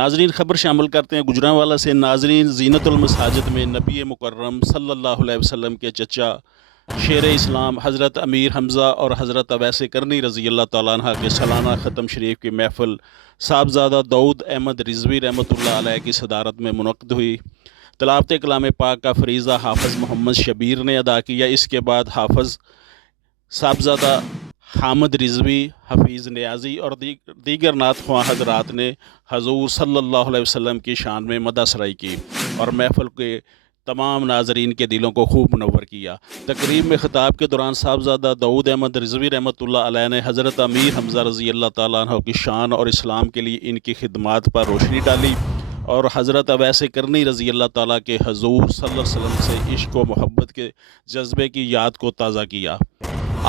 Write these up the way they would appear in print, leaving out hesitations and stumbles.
ناظرین خبر شامل کرتے ہیں گجرانوالہ سے۔ ناظرین زینت المساجد میں نبی مکرم صلی اللہ علیہ وسلم کے چچا شیر اسلام حضرت امیر حمزہ اور حضرت اویس کرنی رضی اللہ تعالیٰ عنہ کے سالانہ ختم شریف کی محفل صاحبزادہ داؤد احمد رضوی رحمۃ اللہ علیہ کی صدارت میں منعقد ہوئی۔ تلاوت کلام پاک کا فریضہ حافظ محمد شبیر نے ادا کیا۔ اس کے بعد حافظ صاحبزادہ حامد رضوی، حفیظ نیازی اور دیگر نعت خواں حضرات نے حضور صلی اللہ علیہ وسلم کی شان میں مدح سرائی کی اور محفل کے تمام ناظرین کے دلوں کو خوب منور کیا۔ تقریب میں خطاب کے دوران صاحبزادہ داؤد احمد رضوی رحمۃ اللہ علیہ نے حضرت امیر حمزہ رضی اللہ تعالیٰ عنہ کی شان اور اسلام کے لیے ان کی خدمات پر روشنی ڈالی اور حضرت اویس کرنی رضی اللہ تعالیٰ کے حضور صلی اللہ علیہ وسلم سے عشق و محبت کے جذبے کی یاد کو تازہ کیا۔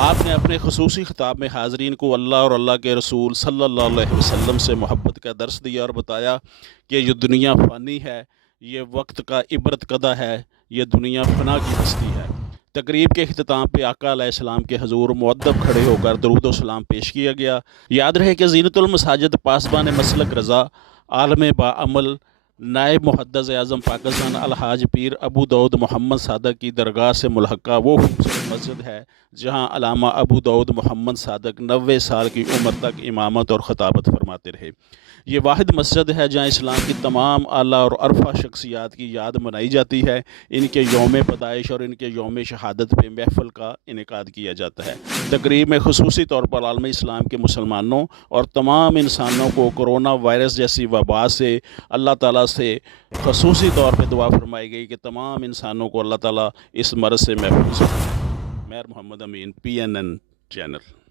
آپ نے اپنے خصوصی خطاب میں حاضرین کو اللہ اور اللہ کے رسول صلی اللہ علیہ وسلم سے محبت کا درس دیا اور بتایا کہ یہ دنیا فانی ہے، یہ وقت کا عبرت قدہ ہے، یہ دنیا فنا کی ہستی ہے۔ تقریب کے اختتام پہ آقا علیہ السلام کے حضور مؤدب کھڑے ہو کر درود و سلام پیش کیا گیا۔ یاد رہے کہ زینت المساجد پاسبان مسلک رضا عالم باعمل نائب محدث اعظم پاکستان الحاج پیر ابو داؤد محمد صادق کی درگاہ سے ملحقہ وہ خوبصورت مسجد ہے جہاں علامہ ابو داؤد محمد صادق 90 سال کی عمر تک امامت اور خطابت فرماتے رہے۔ یہ واحد مسجد ہے جہاں اسلام کی تمام اعلیٰ اور عرفہ شخصیات کی یاد منائی جاتی ہے۔ ان کے یوم پیدائش اور ان کے یوم شہادت پہ محفل کا انعقاد کیا جاتا ہے۔ تقریب میں خصوصی طور پر عالم اسلام کے مسلمانوں اور تمام انسانوں کو کرونا وائرس جیسی وبا سے اللہ تعالیٰ سے خصوصی طور پہ دعا فرمائی گئی کہ تمام انسانوں کو اللہ تعالیٰ اس مرض سے محفوظ رکھے۔ مہر محمد امین، PNN چینل۔